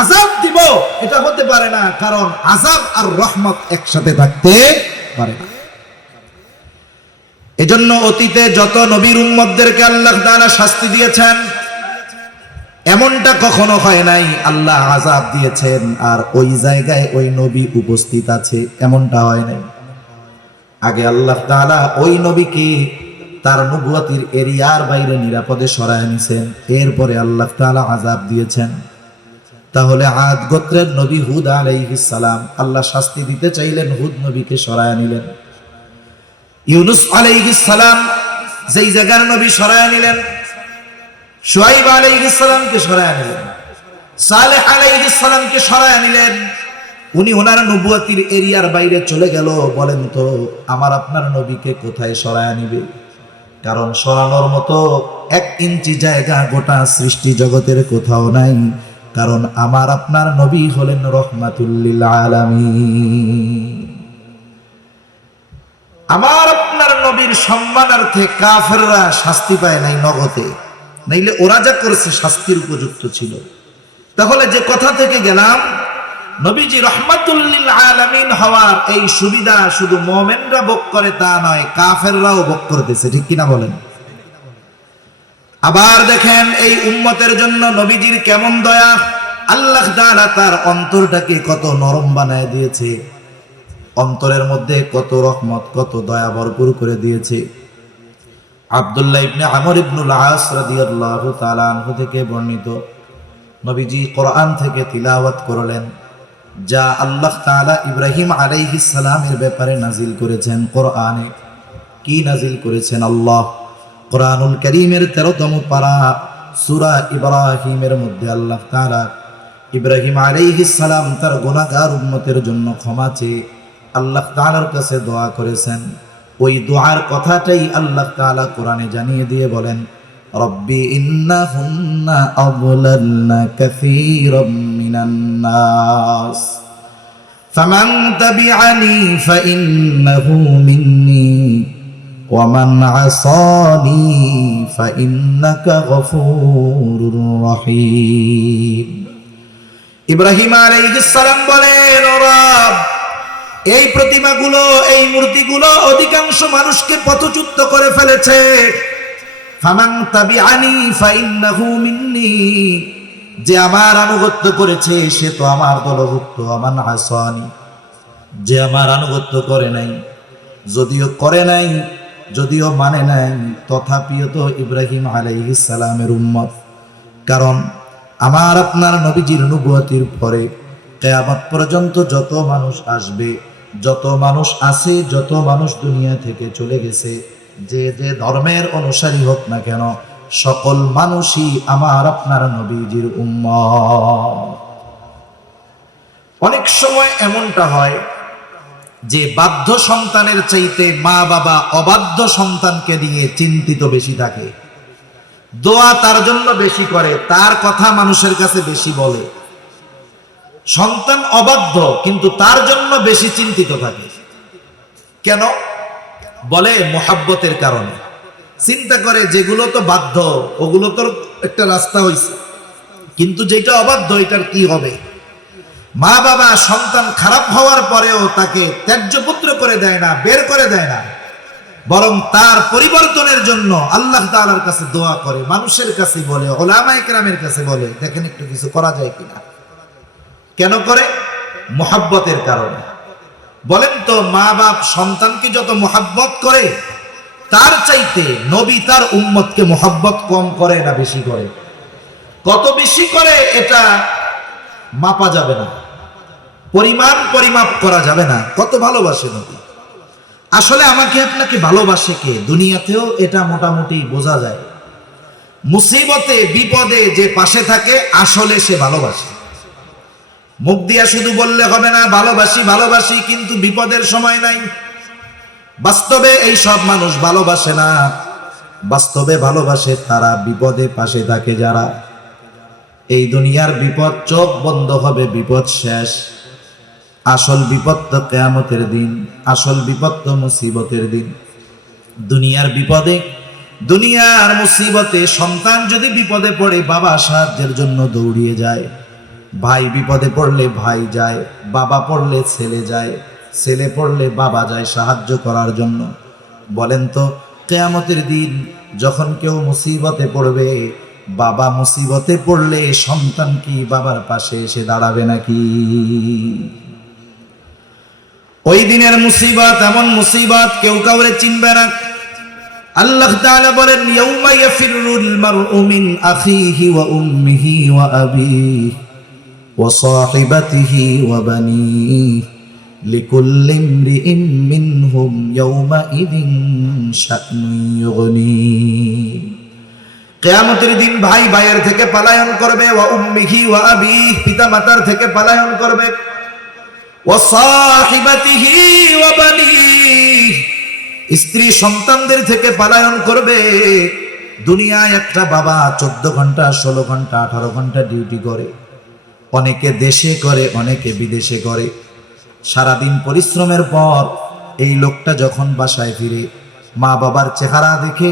আযাব দিব, এটা হতে পারে না, কারণ আযাব আর রহমত একসাথে থাকতে পারে না। এজন্য অতীতে যত নবীর উম্মতদেরকে আল্লাহ তাআলা শাস্তি দিয়েছেন, এমনটা কখনো হয় নাই আল্লাহ আযাব দিয়েছেন আর ওই জায়গায় ওই নবী উপস্থিত আছে, এমনটা হয় নাই। আগে আল্লাহ তাআলা ওই নবীকে তার নবুয়তির এরিয়ার বাইরে নিরাপদে সরায় নিছেন, এরপরে আল্লাহ তাআলা আযাব দিয়েছেন। তাহলে আদ গোত্রের নবী হুদ আলাইহিস সালাম, আল্লাহ শাস্তি দিতে চাইলেন, হুদ নবীকে সরায় নিলেন। ইউনূস আলাইহিস সালাম যেই জায়গার নবী সরায় নিলেন, শুআয়ব আলাইহিস সালামকে সরায় নিলেন, সালেহ আলাইহিস সালামকে সরায় নিলেন। উনি ওনার নবুয়তির এরিয়ার বাইরে চলে গেল। বলেন তো আমার আপনার নবীকে কোথায় সরায় নিবে? কারণ সরানোর মতো 1 ইঞ্চি জায়গা গোটা সৃষ্টি জগতের কোথাও নাই, কারণ আমার আপনার নবী হলেন রহমাতুল লিল আলামিন। আমার আপনার নবীর সম্মানার্থে কাফেররা শাস্তি পায় নাই নগদে, নাইলে ওরা যা করেছে শাস্তির উপযুক্ত ছিল। তাহলে যে কথা থেকে গেলাম, নবীজি রহমাতুল লিল আলামিন হওয়ার এই সুবিধা শুধু মুমিনরা ভোগ করে তা নয়, কাফেররাও ভোগ করতেছে, ঠিক কিনা বলেন? আবার দেখেন এই উম্মতের জন্য নবীজির কেমন দয়া, আল্লাহ তাআলা তার অন্তরটাকে কত নরম বানায় দিয়েছে, অন্তরের মধ্যে কত রহমত, কত দয়া ভরপুর করে দিয়েছে। আব্দুল্লাহ ইবনে আমর ইবনুল আস রাদিয়াল্লাহু তাআলা আনহু থেকে বর্ণিত, নবীজি কোরআন থেকে তিলাওয়াত করলেন, যা আল্লাহ তাআলা ইব্রাহিম আলাইহিস সালামের ব্যাপারে নাজিল করেছেন। কোরআনে কি নাজিল করেছেন? আল্লাহ কোরআনুল কারীমের 13তম পারা সূরা ইব্রাহিমের মধ্যে আল্লাহ তাআলা ইব্রাহিম আলাইহিস সালাম তার গুনাহগার উম্মতের জন্য ক্ষমা চেয়ে আল্লাহ তাআলার কাছে দোয়া করেছেন। ওই দোয়ার কথাটাই আল্লাহ তাআলা কোরআনে জানিয়ে দিয়ে বলেন, রব্বি ইন্নাহুন্না আযলালনা কাসীরাম মিনান নাস ফামান তাবিআনি ফাইন্নাহু মিন্নী ওয়া মান আসানি ফাইন্নাকা গফুরুর রহিম। ইব্রাহিম আলাইহিস সালাম বলেন, ও রব, এই প্রতিমাগুলো, এই মূর্তিগুলো অধিকাংশ মানুষকে পথচ্যুত করে ফেলেছে। ফামান তাবিআনি ফাইন্নাহু মিন্নী, যে আমার আনুগত্য করেছে সে তো আমার দলভুক্ত। আমান আসানি, যে আমার আনুগত্য করে নাই, যদিও করে নাই, যদিও মানে নাই, তথাপিও তো ইব্রাহিম আলাইহিস সালামের উম্মত। কারণ আমার আপনার নবীজির নবুয়তির পরে কিয়ামত পর্যন্ত যত মানুষ আসবে, যত মানুষ আছে, যত মানুষ দুনিয়া থেকে চলে গেছে, যে যে ধর্মের অনুসারী হোক না কেন, সকল মানুষই আমার আপনার নবীজির উম্মত। অনেক সময় এমনটা হয় যে বাধ্য সন্তানের চাইতে মা বাবা অবাধ্য সন্তানকে নিয়ে চিন্তিত বেশি থাকে, দোয়া তার জন্য বেশি করে, তার কথা মানুষের কাছে বেশি বলে। সন্তান অবাধ্য কিন্তু তার জন্য বেশি চিন্তিত থাকে। কেন? বলে মোহাব্বতের কারণে। চিন্তা করে যেগুলো তো বাধ্য ওগুলো তো একটা রাস্তা হইছে, কিন্তু যেটা অবাধ্য এটার কি হবে? মা বাবা সন্তান খারাপ হওয়ার পরেও তাকে ত্যায্য পুত্র করে দেয় না, বের করে দেয় না, বরং তার পরিবর্তনের জন্য আল্লাহ তাআলার কাছে দোয়া করে, মানুষের কাছে বলে, উলামায়ে কেরামের কাছে বলে, দেখেন একটু কিছু করা যায় কিনা। কেন করে? মোহাব্বতের কারণে। বলেন তো, মা বাপ সন্তানকে যত মোহাব্বত করে, তার চাইতে নবী তার উম্মতকে মোহাব্বত কম করে না বেশি করে? কত বেশি করে এটা মাপা যাবে না, পরিমাপ করা যাবে না। কত ভালোবাসে নবী। আসলে আমাকে আপনাকে ভালোবাসে কে, দুনিয়াতেও এটা মোটামুটি বোঝা যায়। মুসিবতে বিপদে যে পাশে থাকে আসলে সে ভালোবাসে। মুখ দিয়া শুধু বললে হবে না ভালোবাসি ভালোবাসি, কিন্তু বিপদের সময় নাই। বাস্তবে এই সব মানুষ ভালোবাসে না। বাস্তবে ভালোবাসে তারা বিপদে পাশে থাকে যারা। এই দুনিয়ার বিপদ চোখ বন্ধ হবে, বিপদ শেষ। আসল বিপদ তো কিয়ামতের দিন, আসল বিপদ তো মুসিবতের দিন। দুনিয়ার বিপদে, দুনিয়ার মুসিবতে সন্তান যদি বিপদে পড়ে বাবা সাহায্যের জন্য দৌড়িয়ে যায়, ভাই বিপদে পড়লে ভাই যায়, বাবা পড়লে ছেলে যায়, ছেলে পড়লে বাবা যায় সাহায্য করার জন্য। বলেন তো কিয়ামতের দিন যখন কেউ মুসিবতে পড়বে, বাবা মুসিবতে পড়লে সন্তান কি বাবার পাশে এসে দাঁড়াবে নাকি? ওই দিনের মুসিবত এমন মুসিবত কেউ কাউরে চিনবে না। আল্লাহ তাআলা বলেন, ইয়াউমা ইয়াফিরুল মারউ মিন আখিহি ওয়া উম্মিহি ওয়া আবিহি ওয়া সাহিবাতিহি ওয়া বানিহি লিকুল্লি ইমরিইন মিনহুম ইয়াউমা ইযিন শা'নুন ইউগনি। কিয়ামতের দিন ভাই ভাইয়ের থেকে পলায়ন করবে, ওয়া উম্মিহি ওয়া আবিহি পিতা মাতার থেকে পলায়ন করবে, ওয়া সাহিবাতিহি ওয়া বানিহি স্ত্রী সন্তানদের থেকে পলায়ন করবে। দুনিয়ায় একটা বাবা 14 ঘন্টা 16 ঘন্টা 18 ঘন্টা ডিউটি করে, অনেকে দেশে করে অনেকে বিদেশে করে। সারাদিন পরিশ্রমের পর এই লোকটা যখন বাসায় ফিরে মা বাবার চেহারা দেখে,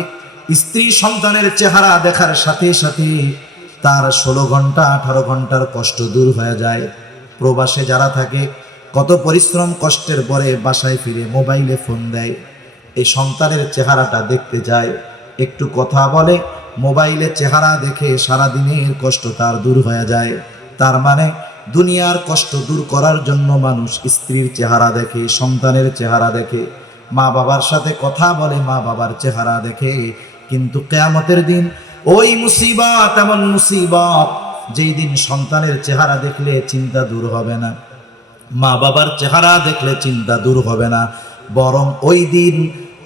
স্ত্রী সন্তানের চেহারা দেখার সাথে সাথে তার 16 ঘন্টা 18 ঘন্টার কষ্ট দূর হয়ে যায়। প্রবাসে যারা থাকে কত পরিশ্রম কষ্টের পরে বাসায় ফিরে মোবাইলে ফোন দেয়, এই সন্তানের চেহারাটা দেখতে যায়, একটু কথা বলে, মোবাইলে চেহারা দেখে সারাদিনের কষ্ট তার দূর হয়ে যায়। তার মানে দুনিয়ার কষ্ট দূর করার জন্য মানুষ স্ত্রীর চেহারা দেখে, সন্তানের চেহারা দেখে, মা বাবার সাথে কথা বলে, মা বাবার চেহারা দেখে। কিন্তু কিয়ামতের দিন ওই মুসিবত এমন মুসিবত, যেই দিন সন্তানের চেহারা দেখলে চিন্তা দূর হবে না, মা বাবার চেহারা দেখলে চিন্তা দূর হবে না, বরং ওই দিন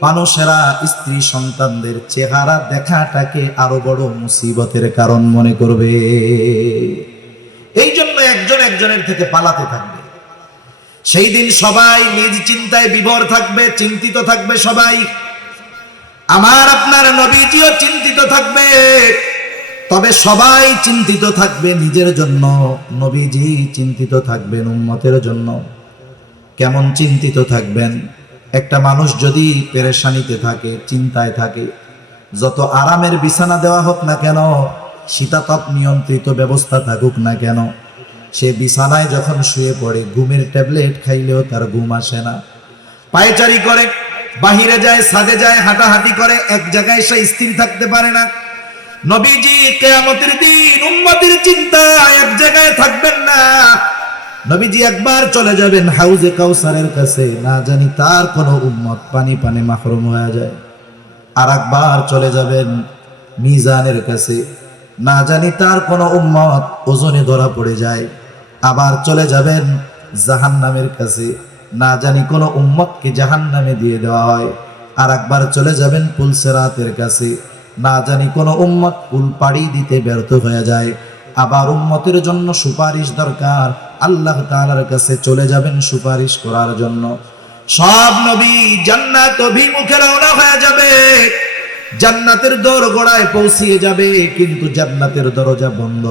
মানুষেরা স্ত্রী সন্তানদের চেহারা দেখাটাকে আরো বড় মুসিবতের কারণ মনে করবে। এই জন্য একজন একজনের থেকে পালাতে থাকবে। সেই দিন সবাই নিজ চিন্তায় বিভোর থাকবে, চিন্তিত থাকবে সবাই। আমার আপনার নবীজিও চিন্তিত থাকবে, তবে সবাই চিন্তিত থাকবে নিজের জন্য, নবীজি চিন্তিত থাকবেন উম্মতের জন্য। কেমন চিন্তিত থাকবেন? একটা মানুষ যদি পেরেশানিতে থাকে, চিন্তায় থাকে, যত আরামের বিছানা দেওয়া হোক না কেন, শীতাতপ নিয়ন্ত্রিত ব্যবস্থা থাকুক না কেন, সে বিছানায় যখন শুয়ে পড়ে ঘুমের ট্যাবলেট খাইলেও তার ঘুম আসে না। পায়চারি করে, বাহিরে যায়, ছাদে যায়, হাঁটাহাঁটি করে, এক জায়গায় সে স্থির থাকতে পারে না। নবীজি কিয়ামতের দিন উম্মতের চিন্তায় এক জায়গায় থাকবেন না। নবীজি একবার চলে যাবেন হাউজে কাউসারের কাছে, না জানি তার কোনো উম্মত পানি পানে মাহরুম হয়ে যায়। আর একবার চলে যাবেন মিজানের কাছে, না জানি তার কোনো উম্মত ওজনে ধরা পড়ে যায়। আবার চলে যাবেন জাহান্নামের কাছে, না জানি কোনো উম্মতকে জাহান্নামে দিয়ে দেওয়া হয়। আর একবার চলে যাবেন পুলসেরাতের কাছে, না জানি কোনো উম্মত পুল পাড়ি দিতে ব্যর্থ হয়ে যায়। আবার উম্মতের জন্য সুপারিশ দরকার, আল্লাহ তাআলার কাছে চলে যাবেন সুপারিশ করার জন্য। সব নবী জান্নাত অভিমুখে রওনা হয়ে যাবে, জান্নাতের দোরগোড়ায় পৌঁছিয়ে যাবে, কিন্তু জান্নাতের দরজা বন্ধ।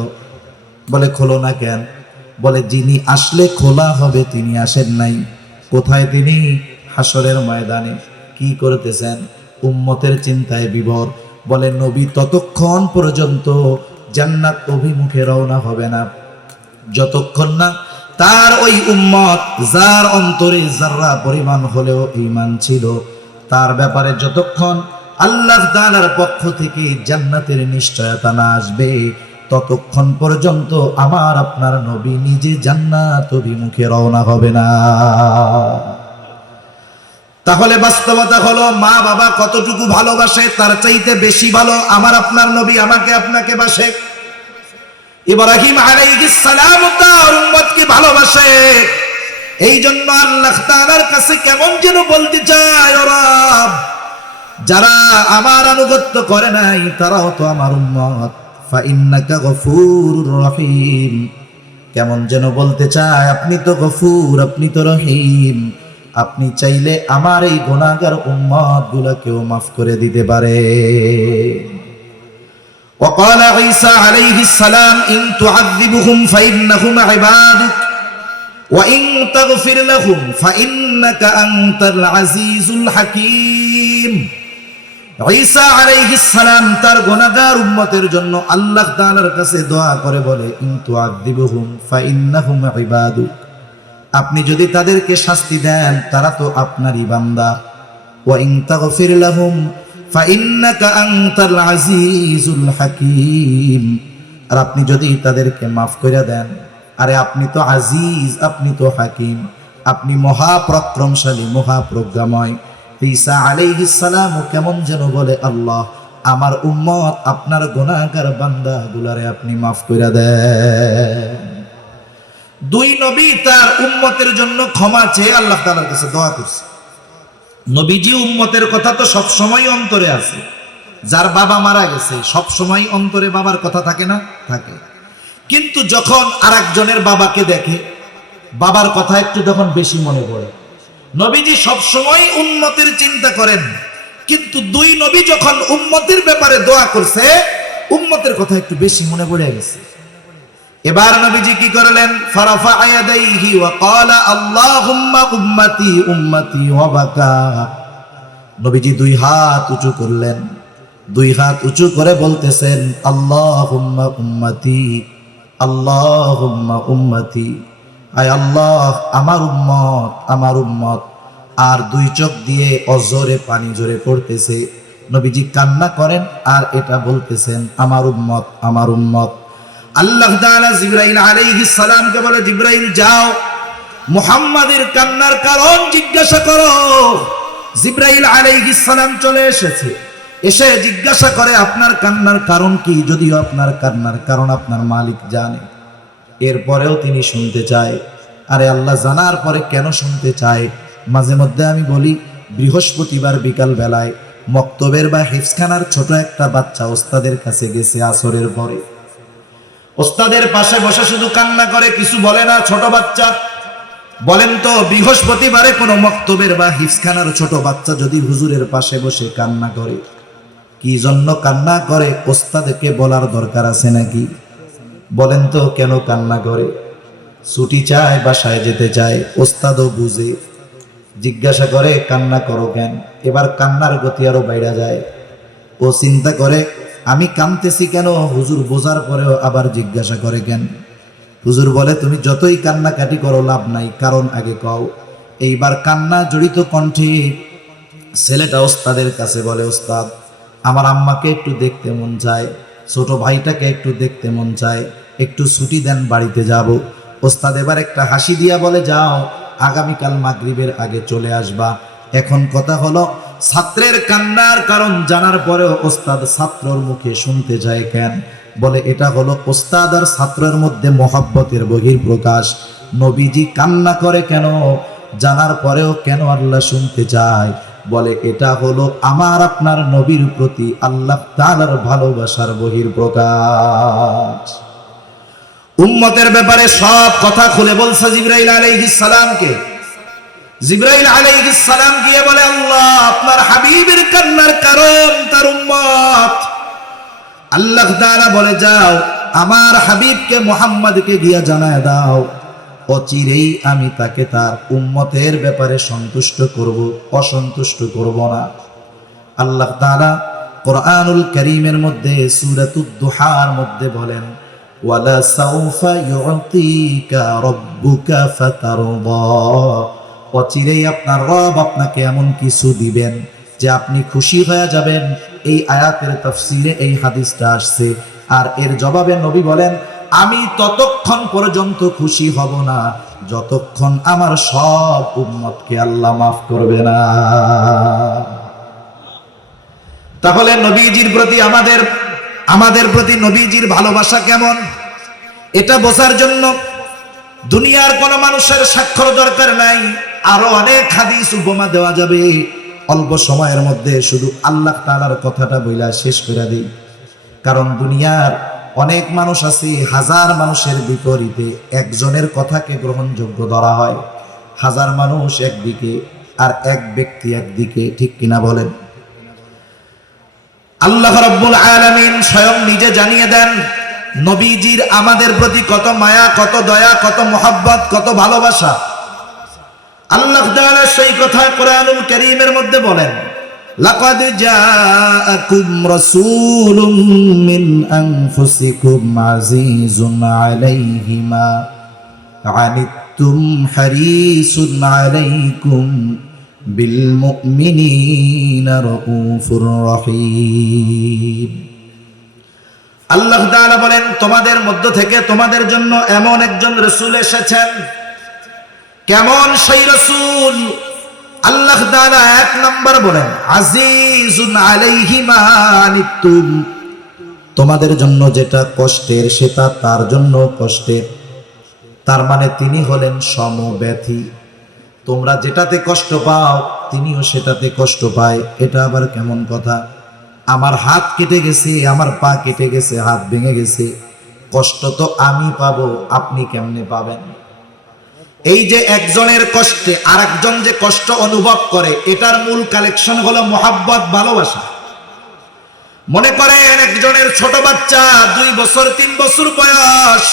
বলে খোলো না কেন? বলে যিনি আসলে খোলা হবে তিনি আসেন নাই। কোথায় তিনি? হাসরের ময়দানে। কি করতেছেন? উম্মতের চিন্তায় বিভোর। বলে নবী ততক্ষণ পর্যন্ত জান্নাত অভিমুখে রওনা হবে না, যতক্ষণ না তার ওই উম্মত, যার অন্তরে যাররা পরিমাণ হলেও ঈমান ছিল, তার ব্যাপারে যতক্ষণ আল্লাহ তাআলার পক্ষ থেকে জান্নাতের নিশ্চয়তা না আসবে, ততক্ষণ পর্যন্ত আমার আপনার নবী নিজে জান্নাত অভিমুখে রওনা হবে না। তাহলে বাস্তবতা হলো, মা বাবা কতটুকু ভালোবাসে তার চাইতে বেশি ভালো আমার আপনার নবী আমাকে আপনাকে বাসে। ইব্রাহিম আলাইহিস সালাম তার উম্মতকে ভালোবাসে। এই জন্য আল্লাহ তাআলার কাছে কেমন যেন বলতে চায়, ও রব, যারা আমার আনুগত্য করে নাই তারাও তো আমার উম্মত, ফা ইন্নাকা গফুরুর রহিম। কেমন যেন বলতে চায়, আপনি তো গফুর, আপনি তো রহিম, আপনি চাইলে আমার এই গুনাহগার উম্মত গুলোকেও মাফ করে দিতে পারে। وقال عيسى عليه السلام إن تعذبهم فإنهم عبادك ওয়া ইন তাগফির লাহুম ফাইন্নাকা আনতাল আজিজুল হাকীম। ঈসা আলাইহিস সালাম তার গুনাহগার উম্মতের জন্য আল্লাহ তাআলার কাছে দোয়া করে বলে, ইন তুআযিবুহুম ফাইন্নাহুম ইবাদুক, আপনি যদি তাদেরকে শাস্তি দেন তারা তো আপনারই বান্দা। ওয়া ইন তাগফির লাহুম ফাইন্নাকা আনতাল আজিজুল হাকীম, আর আপনি যদি তাদেরকে মাফ করে দেন, আরে আপনি তো আজিজ, আপনি তো হাকিম, আপনি মহাপরাক্রমশালী, মহাপ্রজ্ঞাময়। ঈসা আলাইহিস সালাম কেমন যেন বলে, আল্লাহ আমার উম্মত আপনার গুনাহগার বান্দাগুলারে আপনি মাফ করে দেন। দুই নবী তার উম্মতের জন্য ক্ষমা চেয়ে আল্লাহ তাআলার কাছে দোয়া করছে। নবীজি উম্মতের কথা তো সব সময় অন্তরে আছে। যার বাবা মারা গেছে সব সময় অন্তরে বাবার কথা থাকে না? থাকে। কিন্তু যখন আরেকজনের বাবাকে দেখে বাবার কথা একটু তখন বেশি মনে পড়ে। নবীজি সব সময় উম্মতের চিন্তা করেন, কিন্তু দুই নবী যখন উম্মতের ব্যাপারে দোয়া করছে উম্মতের কথা একটু বেশি মনে পড়ে গেছে। এবার নবীজি কি করলেন? ফারাফা ইয়াদাইহি ওয়া ক্বালা আল্লাহুম্মা উম্মতি উম্মতি ওয়া বাকা। নবীজি দুই হাত উঁচু করলেন, দুই হাত উঁচু করে বলতেছেন, আল্লাহুম্মা উম্মতি আল্লাহুম্মা উম্মতি, আয় আল্লাহ আমার উম্মত আমার উম্মত। আর দুই চোখ দিয়ে অজরে পানি ঝরে পড়তেছে। নবীজি কান্না করেন আর এটা বলতেছেন, আমার উম্মত আমার উম্মত। আল্লাহ তাআলা জিবরাইল আলাইহিস সালামকে বলে, জিবরাইল যাও মুহাম্মাদের কান্নার কারণ জিজ্ঞাসা করো। জিবরাইল আলাইহিস সালাম চলে এসেছে, এসে জিজ্ঞাসা করে আপনার কান্নার কারণ কি? যদিও আপনার কান্নার কারণ আপনার মালিক জানে, এরপরেও তিনি শুনতে চায়। আরে আল্লাহ জানার পরে কেন শুনতে চায়? মাঝে মধ্যে আমি বলি, বৃহস্পতিবার বিকাল বেলায় মক্তবের বা হিফজখানার ছোট একটা বাচ্চা ওস্তাদের কাছে গেছে আসরের পরে, ওস্তাদের পাশে বসে শুধু কান্না করে, কিছু বলে না। ছোট বাচ্চা, বলেন তো বৃহস্পতিবারে কোনো মক্তবের বা হিফজখানার ছোট বাচ্চা যদি হুজুরের পাশে বসে কান্না করে, কি জন্য কান্না করে ওস্তাদকে বলার দরকার আছে নাকি? বলেন তো কেন কান্না করে? ছুটি চায়, বাসায় যেতে চায়, ওস্তাদও বুঝে, জিজ্ঞাসা করে কান্না করো কেন? এবার কান্নার গতি আরো বাইরে যায়। ও চিন্তা করে আমি কাঁদতেছি কেন? হুজুর বোঝার পরেও আবার জিজ্ঞাসা করে কেন? হুজুর বলে, তুমি যতই কান্নাকাটি করো লাভ নাই, কারণ আগে কও। এইবার কান্না জড়িত কণ্ঠে ছেলেটা ওস্তাদের কাছে বলে, ওস্তাদ আমার আম্মাকে একটু দেখতে মন চায়, ছোট ভাইটাকে একটু দেখতে মন চায়, একটু ছুটি দেন, বাড়িতে যাব। ওস্তাদ এবার একটা হাসি দিয়া বলে, যাও আগামীকাল মাগরিবের আগে চলে আসবা। এখন কথা হলো, ছাত্রের কান্নার কারণ জানার পরেও ওস্তাদ ছাত্রর মুখে শুনতে চায় কেন? বলে এটা হলো ওস্তাদ আর ছাত্রের মধ্যে মহব্বতের বহিঃপ্রকাশ। নবীজি কান্না করে কেন জানার পরেও কেন আল্লাহ শুনতে চায়? বলে এটা হলো আমার আপনার নবীর প্রতি আল্লাহ তাআলার ভালোবাসার বহিঃপ্রকাশ। উম্মতের ব্যাপারে সব কথা খুলে বলছে জিবরাইল আলাইহিস সালামকে। জিবরাইল আলাইহিস সালাম গিয়ে বলে, আল্লাহ আপনার হাবিবের কান্নার কারণ তার উম্মত। আল্লাহ তাআলা বলে, যাও আমার হাবিবকে মুহাম্মদকে গিয়া জানায় দাও, অচিরেই আমি তাকে তার উম্মতের ব্যাপারে সন্তুষ্ট করব, অসন্তুষ্ট করব না। আল্লাহ তাআলা কোরআনুল কারীমের মধ্যে সূরাতুদ দুহার মধ্যে বলেন, ওয়ালা সাউফা ইউতিকা রাব্বুকা ফাতারদা, অচিরেই আপনার রব আপনাকে এমন কিছু দিবেন যে আপনি খুশি হয়ে যাবেন। এই আয়াতের তাফসিরে এই হাদিসটা আসছে। আর এর জবাবে নবী বলেন, আমি ততক্ষণ পর্যন্ত খুশি হব না যতক্ষণ আমার সব উম্মতকে আল্লাহ মাফ করবে না। তাহলে নবীজির প্রতি আমাদের প্রতি নবীজির ভালোবাসা কেমন, এটা বোঝার জন্য দুনিয়ার কোন মানুষের স্বাক্ষর দরকার নাই, আরো অনেক হাদিস উপমা দেওয়া যাবে। অল্প সময়ের মধ্যে শুধু আল্লাহ তাআলার কথাটা বইলা শেষ করে দিই। কারণ দুনিয়ার অনেক মানুষ আছে, হাজার মানুষের বিপরীতে একজনের কথাকে গ্রহণযোগ্য ধরা হয়। হাজার মানুষ একদিকে আর এক ব্যক্তি একদিকে, ঠিক কিনা বলেন? আল্লাহ রাব্বুল আলামিন স্বয়ং নিজে জানিয়ে দেন, নবীজির আমাদের প্রতি কত মায়া, কত দয়া, কত মোহাব্বত, কত ভালোবাসা। আল্লাহ তাআলা সেই কথা কোরআনুল কারীমের মধ্যে বলেন, লাকাদ জাআকুম রাসূলুম মিন আনফুসিকুম আজিজুন আলাইহি মা আনিতুম হারিসুন আলাইকুম বিল মুমিনিনা রাউফুর রহিম। আল্লাহ তাআলা বলেন, তোমাদের মধ্য থেকে তোমাদের জন্য এমন একজন রাসূল এসেছেন। কেমন সেই রাসূল? আল্লাহ তাআলা এক নাম্বার বলেন, আজিজুন আলাইহি মা আনিতুম, তোমাদের জন্য যেটা কষ্টের সেটা তার জন্য কষ্টের। তার মানে তিনি হলেন সমব্যথী। তোমরা যেটাতে কষ্ট পাও তিনিও সেটাতে কষ্ট পায়। এটা আবার কেমন কথা? আমার হাত কেটে গেছে, আমার পা কেটে গেছে, হাত ভেঙে গেছে, কষ্ট তো আমি পাবো, আপনি কেমনে পাবেন? এই যে একজনের কষ্টে আরেকজন যে কষ্ট অনুভব করে, এটার মূল কালেকশন হলো মোহাব্বত, ভালোবাসা। মনে করেন একজনের ছোট বাচ্চা 2 বছর 3 বছর বয়স,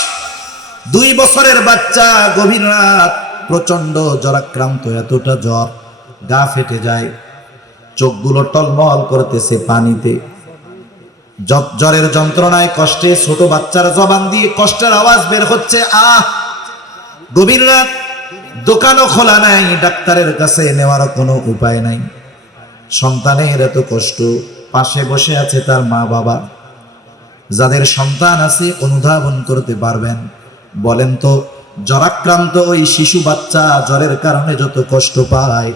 2 বছরের বাচ্চা গভীর রাত প্রচন্ড জ্বরাক্রান্ত, এতটা জ্বর গা ফেটে যায়, চোখগুলো টলমল করতেছে পানিতে, জ্বরের যন্ত্রণায় কষ্টে ছোট বাচ্চার জবান দিয়ে কষ্টের আওয়াজ বের হচ্ছে, আহ। গভীর রাত, দোকানও খোলা নাই, ডাক্তারের কাছে নেওয়ার কোনো উপায় নাই। সন্তানের এত কষ্ট, পাশে বসে আছে তার মা বাবা। যাদের সন্তান আছে অনুধাবন করতে পারবেন। বলেন তো, জ্বরাক্রান্ত ওই শিশু বাচ্চা জ্বরের কারণে যত কষ্ট পায়,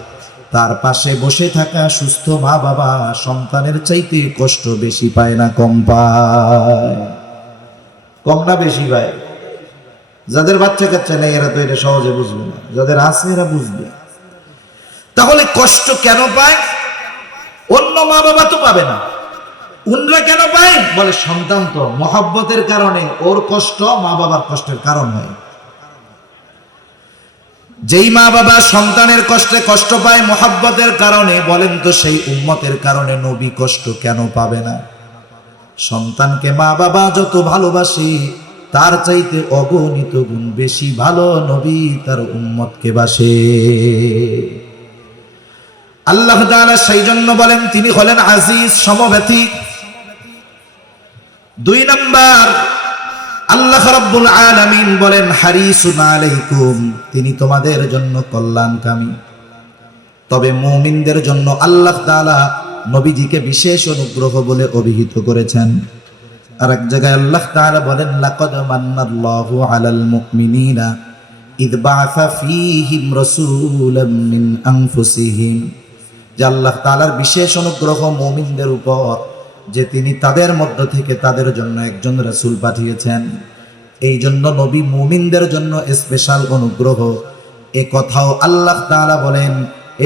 তার পাশে বসে থাকা সুস্থ মা বাবা সন্তানের চাইতে কষ্ট বেশি পায় না কম পায়? কম না বেশি পায়? যাদের বাচ্চা কাচ্চা নেই এরা তো এটা সহজে বুঝবে না, যাদের আছে এরা বুঝবে। তাহলে কষ্ট কেন পায়? অন্য মা বাবা তো পাবে না, উনরা কেন পায়? বলে সন্তান তো মহব্বতের কারণে, ওর কষ্ট মা বাবার কষ্টের কারণ হয়। যেই মা বাবা সন্তানের কষ্টে কষ্ট পায় মহব্বতের কারণে, বলেন তো সেই উম্মতের কারণে নবী কষ্ট কেন পাবে না? সন্তানকে মা বাবা যত ভালোবাসে, তার চাইতে অগণিত গুণ বেশি ভালো নবী তার উম্মতকে বাসে। আল্লাহ তাআলা সেই জন্য বলেন তিনি হলেন আজিজ, সমব্যথী। 2 নাম্বার, আল্লাহ রাব্বুল আলামিন বলেন হারিসুন আলাইকুম, তিনি তোমাদের জন্য কল্যাণকামী। তবে মুমিনদের জন্য আল্লাহ তাআলা নবীজিকে বিশেষ অনুগ্রহ বলে অভিহিত করেছেন। আর এক জায়গায় আল্লাহ তাআলা বলেন, লাকাদ মান্নাল্লাহু আলাল মুমিনিনা ইয বাআসা ফীহিম রাসূলাম মিন আনফুসিহিম, যে আল্লাহ তাআলার বিশেষ অনুগ্রহ মুমিনদের উপর, যে তিনি তাদের মধ্য থেকে তাদের জন্য একজন রাসূল পাঠিয়েছেন। এই জন্য নবী মুমিনদের জন্য স্পেশাল অনুগ্রহ। এ কথাও আল্লাহ তাআলা বলেন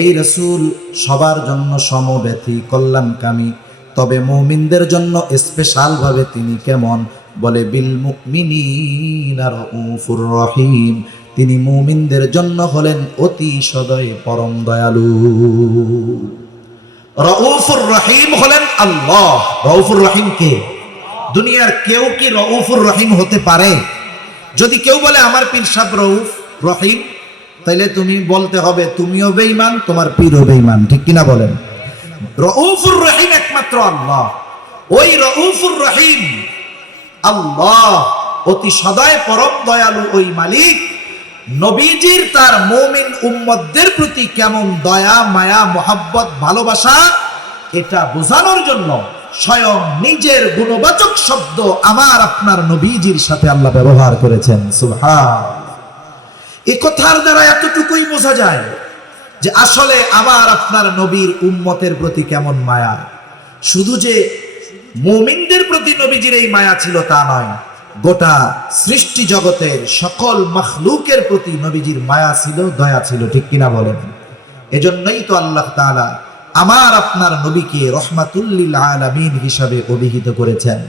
এই রাসূল সবার জন্য সমব্যথী, কল্যাণকামী। তবে মুমিনদের জন্য স্পেশাল ভাবে তিনি কেমন? বলে বিল মুমিনিনা রাউফুর রহিম, তিনি মুমিনদের জন্য হলেন অতি সদয় পরম দয়ালু। রাউফুর রহিম হলেন আল্লাহ। রাউফুর রহিম কে? দুনিয়ার কেউ কি রাউফুর রহিম হতে পারে? যদি কেউ বলে আমার পীর সাহেব রাউফ রহিম, তাইলে তুমি বলতে হবে তুমিও বেঈমান, তোমার পীরও বেঈমান, ঠিক কিনা বলেন? রাউফুর রহিম একমাত্র আল্লাহ। ওই রাউফুর রহিম আল্লাহ, অতি সদয় পরম দয়ালু ওই মালিক নবীজির তার মুমিন উম্মতদের প্রতি কেমন দয়া, মায়া, মোহাব্বত, ভালোবাসা, এটা বোঝানোর জন্য স্বয়ং নিজের গুণবাচক শব্দ আমার আপনার নবীজির সাথে আল্লাহ ব্যবহার করেছেন। সুবহান। এই কথার দ্বারা এতটুকুই বোঝা যায় যে আসলে আমার আপনার নবীর উম্মতের প্রতি কেমন মায়া। শুধু যে মুমিনদের প্রতি নবীজির এই মায়া ছিল তা নয়, গোটা সৃষ্টি জগতের সকল মাখলুকের প্রতি নবীজির মায়া ছিল, দয়া ছিল, ঠিক কিনা বলেন? এজন্যই তো আল্লাহ তাআলা আমার আপনার নবীকে রহমাতুল লিল আলামিন হিসাবে অভিহিত করেছেন।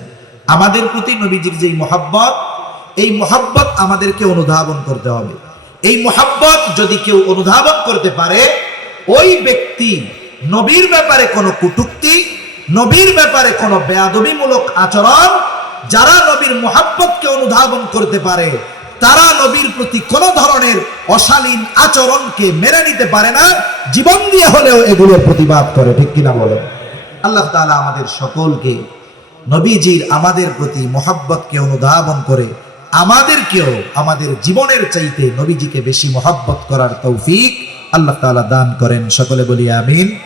আমাদের প্রতি নবীজির যেই মোহাব্বত, এই মোহাব্বত আমাদেরকে অনুধাবন করতে হবে। এই মোহাব্বত যদি কেউ অনুধাবন করতে পারে, ওই ব্যক্তি নবীর ব্যাপারে কোনো কটূক্তি, নবীর ব্যাপারে কোনো বেয়াদবিমূলক আচরণ যারা নবীর মুহাব্বতকে অনুধাবন করতে পারে, তারা নবীর প্রতি কোন ধরনের অশালীন আচরণকে মেনে নিতে পারে না, জীবন দিয়ে হলেও এগুলোর প্রতিবাদ করে। ঠিক কিনা বলেন? আল্লাহ তাআলা আমাদের সকলকে নবীজির আমাদের প্রতি মুহাব্বতকে অনুধাবন করে আমাদেরকেও আমাদের জীবনের চাইতে নবীজিকে বেশি মুহাব্বত করার তৌফিক আল্লাহ তাআলা দান করেন। সকলে বলি আমিন।